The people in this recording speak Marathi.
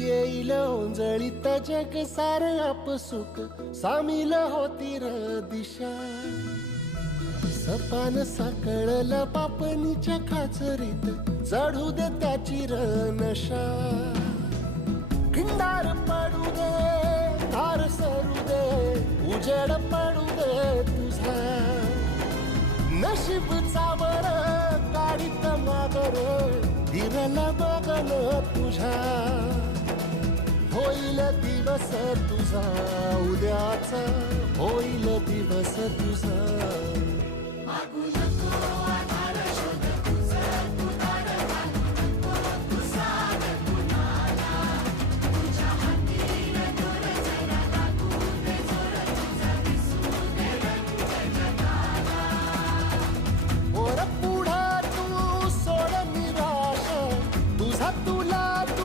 येईल ओंजळीत जग सार आपसुक सामील होती र दिशा सपान साकळला पापणीच्या खाचरीत चढू दे त्याची र नशा खिंडार पडू दे धार सरू दे उजेड पडू दे तुझा नशीब चावर काढीत मागर दिरल बगल तुझा होईल दिवस तुझा उद्याचा होईल दिवस तुझा